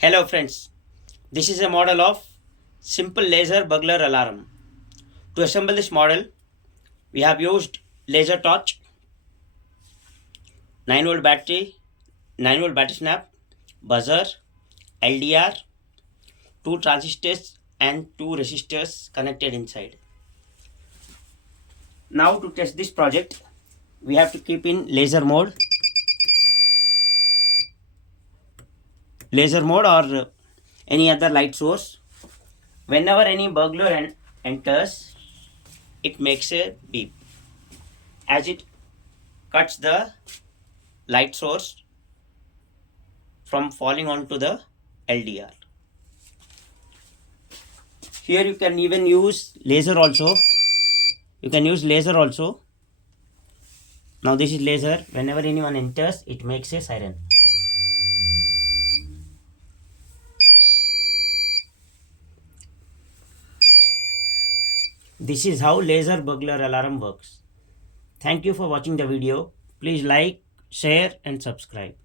Hello friends, this is a model of simple laser burglar alarm. To assemble this model, we have used laser torch, 9 volt battery snap, buzzer, LDR, two transistors and two resistors connected inside. Now to test this project, we have to keep in laser mode or any other light source. Whenever any burglar enters, it makes a beep as it cuts the light source from falling onto the LDR. Here you can even use laser also. Now this is laser. Whenever anyone enters, it makes a siren. This is how laser burglar alarm works. Thank you for watching the video. Please like, share and subscribe.